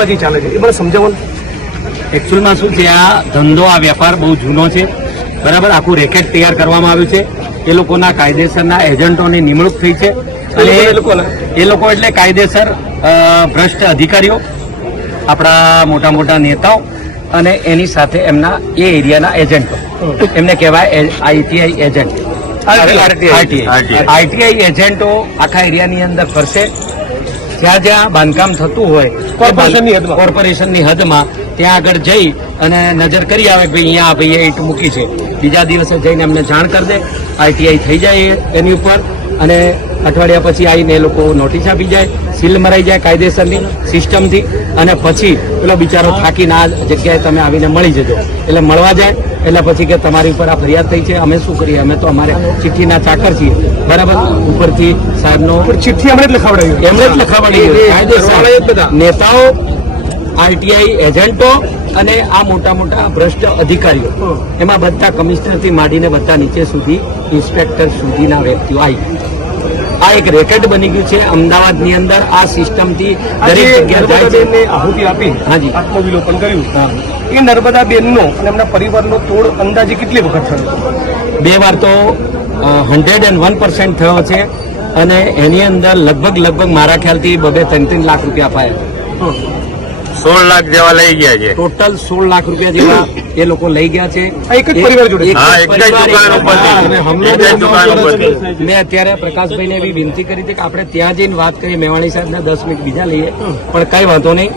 સોદાબાજી ચાલે છે એ મને સમજાવો એકચ્યુઅલમાં શું છે આ ધંધો આ વેપાર બહુ જૂનો છે બરાબર આખું રેકેટ તૈયાર કરવામાં આવ્યું છે એ લોકોના કાયદેસરના એજન્ટોની નિમણૂક થઈ છે અને એ લોકો એટલે કાયદેસર ભ્રષ્ટ અધિકારીઓ આપણા મોટા મોટા નેતાઓ અને એની સાથે એમના એ એરિયાના એજન્ટો એમને કહેવાય આઈટીઆઈ એજન્ટ આઈટીઆઈ એજન્ટો આખા એરિયાની અંદર ફરશે જ્યાં જ્યાં બાંધકામ થતું હોય કોર્પોરેશનની કોર્પોરેશનની હદમાં ત્યાં આગળ જઈ અને નજર કરી આવે કે ભાઈ અહીંયા ભાઈએ ઈટ મૂકી છે બીજા દિવસે જઈને એમને જાણ કરી દે આઈટીઆઈ થઈ જાય એની ઉપર અને અઠવાડિયા પછી આવીને એ લોકો નોટિસ આપી જાય સીલ મરાઈ જાય કાયદેસરની સિસ્ટમથી અને પછી પેલો બિચારો થાકીને આ જગ્યાએ તમે આવીને મળી જજો એટલે મળવા જાય એટલે પછી કે તમારી ઉપર આ ફરિયાદ થઈ છે અમે શું કરીએ અમે તો અમારે ચિઠ્ઠીના ચાકર છીએ બરાબર ઉપરથી સાહેબનો ચિઠ્ઠી અમને જ લખાવડાવી એમણે જ લખાવડાવી નેતાઓ આરટીઆઈ એજન્ટો અને આ મોટા મોટા ભ્રષ્ટ અધિકારીઓ એમાં બધા કમિશનરથી માંડીને બધા નીચે સુધી ઇન્સ્પેક્ટર સુધીના વ્યક્તિઓ આવી આ એક રેકેટ બની ગયું છે અમદાવાદની અંદર આ સિસ્ટમથી દરેક જગ્યાએ આહુતિ આપી હાજી આત્મવિલોપન કર્યું એ નર્મદા બેનનો અને એમના પરિવારનો તોડ અંદાજે કેટલી વખત થયો બે વાર તો હંડ્રેડ એન્ડ વન પર્સન્ટ થયો છે અને એની અંદર લગભગ લગભગ મારા ખ્યાલથી બબે ત્રણ ત્રણ લાખ રૂપિયા અપાયા સોળ લાખ જેવા લઈ ગયા છે ટોટલ સોળ લાખ રૂપિયા જેવા એ લોકો લઈ ગયા છે એક જ પરિવાર જોડે મેં અત્યારે પ્રકાશભાઈને એવી વિનંતી કરી હતી કે આપણે ત્યાં જઈને વાત કરીએ મેવાણી સાહેબના દસ મિનિટ બીજા લઈએ પણ કઈ વાંધો નહીં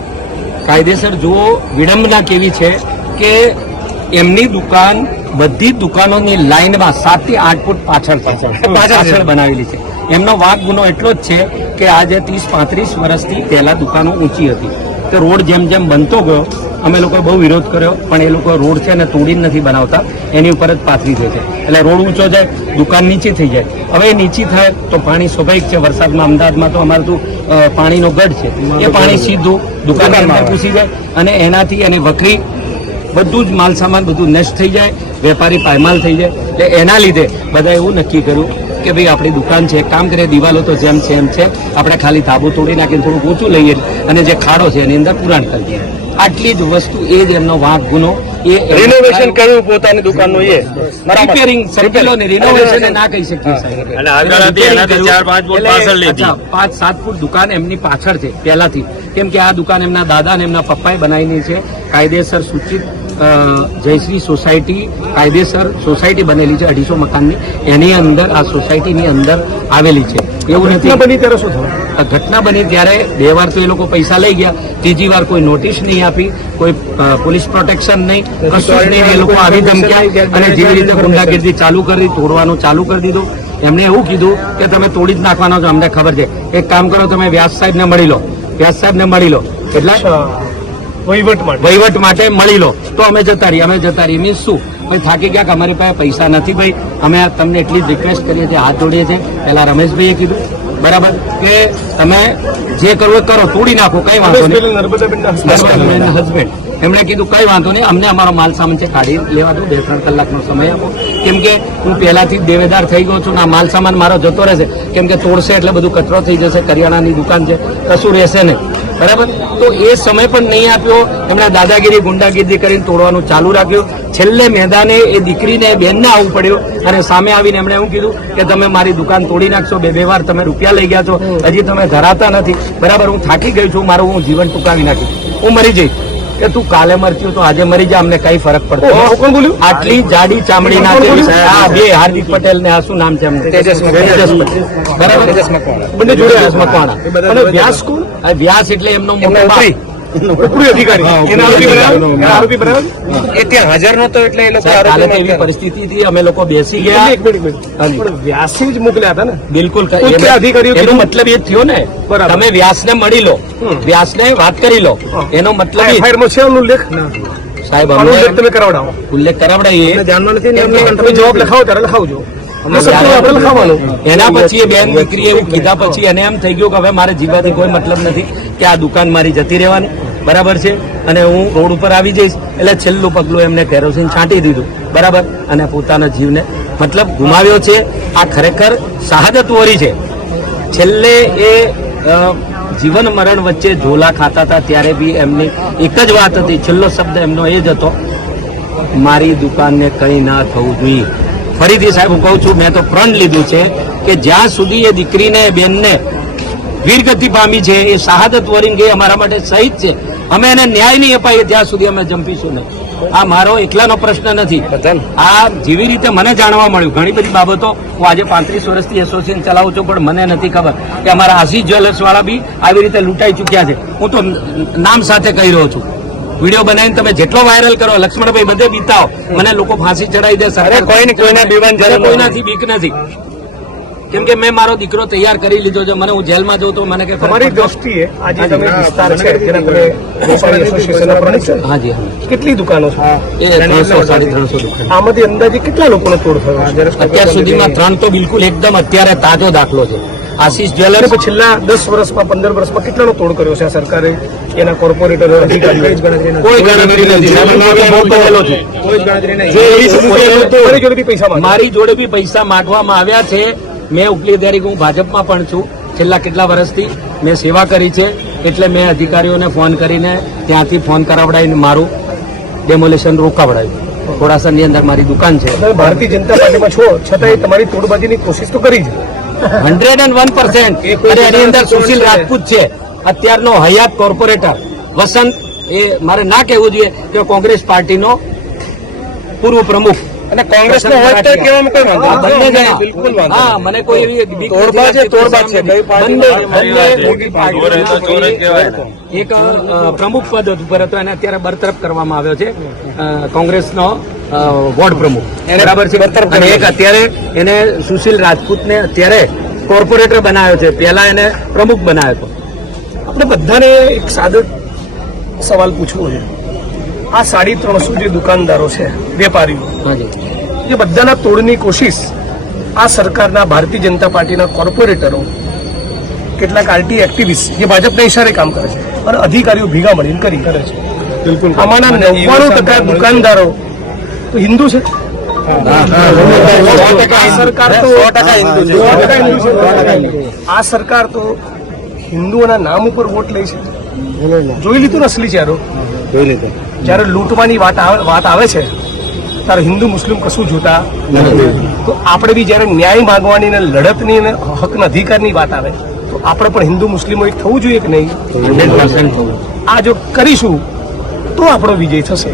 કાયદેસર જુઓ વિડંબના કેવી છે કે એમની દુકાન બધી દુકાનોની લાઇનમાં સાત થી આઠ ફૂટ પાછળ પાછળ બનાવેલી છે એમનો વાઘ ગુનો એટલો જ છે કે આજે ત્રીસ પાંત્રીસ વર્ષથી પહેલા દુકાનો ઊંચી હતી કે રોડ જેમ જેમ બનતો ગયો અમે લોકોએ બહુ વિરોધ કર્યો પણ એ લોકો રોડ છે ને તોડી નથી બનાવતા એની ઉપર જ પાથરી દે છે એટલે રોડ ઊંચો જાય દુકાન નીચી થઈ જાય હવે નીચી થાય તો પાણી સ્વાભાવિક છે વરસાદમાં અમદાવાદમાં તો અમારું તો પાણીનો ગઢ છે એ પાણી સીધું દુકાનમાં ઘૂસી જાય અને એનાથી એને વકરી બધું જ માલસામાન બધું નષ્ટ થઈ જાય વેપારી પાયમાલ થઈ જાય એટલે એના લીધે બધા એવું નક્કી કર્યું કે ભાઈ આપણી દુકાન છે કામ કરીએ દિવાલો તો જેમ છે એમ છે આપણે ખાલી તાબુ તોડી નાખીને થોડુંક ઊંચું લઈએ અને જે ખાડો છે એની અંદર પુરાણ કરી દઈએ આટલી જ વસ્તુ એ જ એમનો વાંક ગુનો એ રિનોવેશન કર્યું પોતાની દુકાનનું એ રિપેરિંગ સર્કિલો ને રિનોવેશન ના કહી શકીએ પાંચ સાત ફૂટ દુકાન એમની પાછળ છે પહેલાથી કેમ કે આ દુકાન એમના દાદા અને એમના પપ્પાએ બનાવીની છે કાયદેસર સૂચિત જયશ્રી સોસાયટી કાયદેસર સોસાયટી બનેલી છે અઢીસો મકાનની એની અંદર આ સોસાયટીની અંદર આવેલી છે એવું નથી બની ત્યારે શું થયું ઘટના બની ત્યારે બે વાર તો એ લોકો પૈસા લઈ ગયા ત્રીજી વાર કોઈ નોટિસ નહીં આપી કોઈ પોલીસ પ્રોટેક્શન નહીં કશું નહીં એ લોકો આવી ધમક્યા અને જેવી રીતે ગુંડાગીરી ચાલુ કરી તોડવાનું ચાલુ કરી દીધું એમણે એવું કીધું કે તમે તોડી જ નાખવાનો છો અમને ખબર છે એક કામ કરો તમે વ્યાસ સાહેબને મળી લો વ્યાસ સાહેબને મળી લો એટલે વહીવટ માટે મળી લો તો અમે જતા રહીએ અમે જતા રહીએ મીન્સ શું ભાઈ થાકી ગયા કે અમારી પાસે પૈસા નથી ભાઈ અમે તમને એટલી રિક્વેસ્ટ કરીએ છીએ હાથ જોડીએ છીએ પહેલા રમેશભાઈએ કીધું બરાબર કે તમે જે કરવું કરો તોડી નાખો કઈ વાંધો નહીં હસબેન્ડ એમણે કીધું કઈ વાંધો નહીં અમને અમારો માલ સામાન છે કાઢી લેવા દો બે ત્રણ કલાકનો સમય આપો કેમ કે હું પહેલાથી દેવેદાર થઈ ગયો છું આ માલ સામાન મારો જતો રહેશે કેમ કે તોડશે એટલે બધું કચરો થઈ જશે કરિયાણાની દુકાન છે કશું રહેશે નહીં બરાબર તો એ સમય પણ નહીં આપ્યો એમણે દાદાગીરી ગુંડાગીરી કરીને તોડવાનું ચાલુ રાખ્યું છેલ્લે મેદાને એ દીકરીને બેનને આવવું પડ્યું અને સામે આવીને એમણે એવું કીધું કે તમે મારી દુકાન તોડી નાખશો બે બે વાર તમે રૂપિયા લઈ ગયા છો હજી તમે ધરાતા નથી બરાબર હું થાકી ગઈ છું મારું હું જીવન ટૂંકાવી નાખ્યું હું મરી જઈશ કે તું કાલે મરતી તો આજે મરી જા અમને કઈ ફરક પડતો કોણ બોલ્યું આટલી જાડી ચામડી ના આ બે હાર્દિક પટેલ ને આ શું નામ છે એમને બંને જોડે મકવાણા અને વ્યાસ કોણ વ્યાસ એટલે એમનો મોટો ઉપરી અધિકારી એના આરોપી મતલબ એ થયો ને તમે વ્યાસને મળી લો વ્યાસને વાત કરી લો એનો મતલબ ઉલ્લેખ સાહેબ તમે કરાવડાવો ઉલ્લેખ કરાવડાવીએ જવાબ લખાવો ત્યારે લખાવજો એના પછી એ બેન દીકરી એવું કીધા પછી એને એમ થઈ ગયું કે હવે મારે જીવાથી કોઈ મતલબ નથી કે આ દુકાન મારી જતી રહેવાની બરાબર છે અને હું રોડ ઉપર આવી જઈશ એટલે છેલ્લું પગલું એમને કેરોસીન છાંટી દીધું બરાબર અને પોતાના જીવને મતલબ ગુમાવ્યો છે આ ખરેખર શહાદત વરી છે છેલ્લે એ જીવન મરણ વચ્ચે ઝોલા ખાતા હતા ત્યારે બી એમની એક જ વાત હતી છેલ્લો શબ્દ એમનો એ જ હતો મારી દુકાનને કંઈ ના થવું જોઈએ ફરીથી સાહેબ હું કહું છું મેં તો પ્રણ લીધું છે કે જ્યાં સુધી એ દીકરીને બેનને વીરગતિ પામી છે એ શહાદત વરિંગ એ અમારા માટે શહીદ છે અમે એને ન્યાય નહીં અપાઈએ જ્યાં સુધી અમે જંપીશું ને આ મારો એકલાનો પ્રશ્ન નથી આ જેવી રીતે મને જાણવા મળ્યું ઘણી બધી બાબતો હું આજે પાંત્રીસ વર્ષથી એસોસિએશન ચલાવું છું પણ મને નથી ખબર કે અમારા આશીષ વાળા બી આવી રીતે લૂંટાઈ ચુક્યા છે હું તો નામ સાથે કહી રહ્યો છું વિડીયો બનાવીને તમે જેટલો વાયરલ કરો લક્ષ્મણભાઈ બધે બીતાવો મને લોકો ફાંસી ચડાવી દે કોઈને કોઈના બીવાન કોઈનાથી બીક નથી કેમ કે મેં મારો દીકરો તૈયાર કરી લીધો છે મને હું જેલમાં જઉં તો મને કઈ તમારી દ્રષ્ટિએ આજે તમે વિસ્તાર છે હા જી કેટલી દુકાનો છે એ ત્રણસો સાડી ત્રણસો દુકાન આમાંથી અંદાજે કેટલા લોકોનો તોડ થયો અત્યાર સુધીમાં ત્રણ તો બિલકુલ એકદમ અત્યારે તાજો દાખલો છે આશીષ જ્વેલર્સ છેલ્લા દસ વર્ષમાં પંદર વર્ષમાં કેટલાનો તોડ કર્યો છે આ સરકારે એના કોર્પોરેટર કોર્પોરેટરો મારી જોડે બી પૈસા માંગવામાં આવ્યા છે મેં ઉપલી અધિકારી હું ભાજપમાં પણ છું છેલ્લા કેટલા વર્ષથી મેં સેવા કરી છે એટલે મેં અધિકારીઓને ફોન કરીને ત્યાંથી ફોન કરાવડાવીને મારું ડેમોલેશન રોકાવડાવ્યું થોડાસાની અંદર મારી દુકાન છે ભારતીય જનતા પાર્ટીમાં છો છતાં તમારી તોડબાજીની કોશિશ તો કરી છે હંડ્રેડ એન્ડ વન પર્સેન્ટ એની અંદર સુશીલ રાજપૂત છે અત્યારનો હયાત કોર્પોરેટર વસંત એ મારે ના કહેવું જોઈએ કે કોંગ્રેસ પાર્ટીનો પૂર્વ પ્રમુખ અને કોંગ્રેસ નો હોય તો કહેવામાં કોઈ વાંધો બંને બિલકુલ વાંધો હા મને કોઈ એવી તોડબા છે તોડબા છે કઈ પાર્ટી એક પ્રમુખ પદ ઉપર હતો અને અત્યારે બરતરફ કરવામાં આવ્યો છે કોંગ્રેસનો વોર્ડ પ્રમુખ બરાબર છે બરતરફ અને એક અત્યારે એને સુશીલ રાજપૂતને અત્યારે કોર્પોરેટર બનાવ્યો છે પહેલા એને પ્રમુખ બનાવ્યો હતો આપણે બધાને એક સાદો સવાલ પૂછવો છે આ સાડી ત્રણસો જે દુકાનદારો છે વેપારીઓ એ બધાના તોડની કોશિશ આ સરકારના ભારતીય જનતા પાર્ટીના કોર્પોરેટરો કેટલાક આરટી એક્ટિવિસ્ટ જે ભાજપના ઇશારે કામ કરે છે અને અધિકારીઓ ભેગા મળીને કરી કરે છે બિલકુલ આમાંના નવ્વાણું ટકા દુકાનદારો તો હિન્દુ છે આ સરકાર તો હિન્દુઓના નામ ઉપર વોટ લે છે જોઈ લીધું ને અસલી ચહેરો જોઈ લીધું જ્યારે લૂંટવાની વાત વાત આવે છે ત્યારે હિન્દુ મુસ્લિમ કશું જોતા તો આપણે બી જ્યારે ન્યાય માંગવાની ને લડતની અને હકના અધિકારની વાત આવે તો આપણે પણ હિન્દુ મુસ્લિમો એક થવું જોઈએ કે નહીં આ જો કરીશું તો આપણો વિજય થશે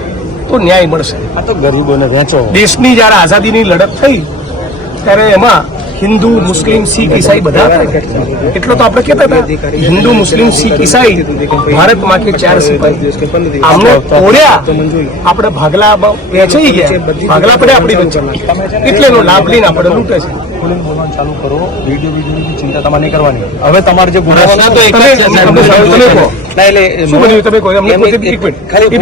તો ન્યાય મળશે આ તો ગરીબોને વેચો દેશની જ્યારે આઝાદીની લડત થઈ ત્યારે એમાં હિન્દુ મુસ્લિમ શીખ ઈસાઈ બધા એટલો તો આપણે કહેતા હતા હિન્દુ મુસ્લિમ શીખ ઈસાઈ ભારતમાં કે ચાર સિપાહી આમને તોડ્યા આપણે ભાગલા વેચાઈ ગયા ભાગલા પડે આપણી વચ્ચે એટલે એનો લાભ લઈને આપણે લૂંટે છે ચાલુ કરો વિડીયો ચિંતા તમારે નહીં કરવાની હવે તમારે જે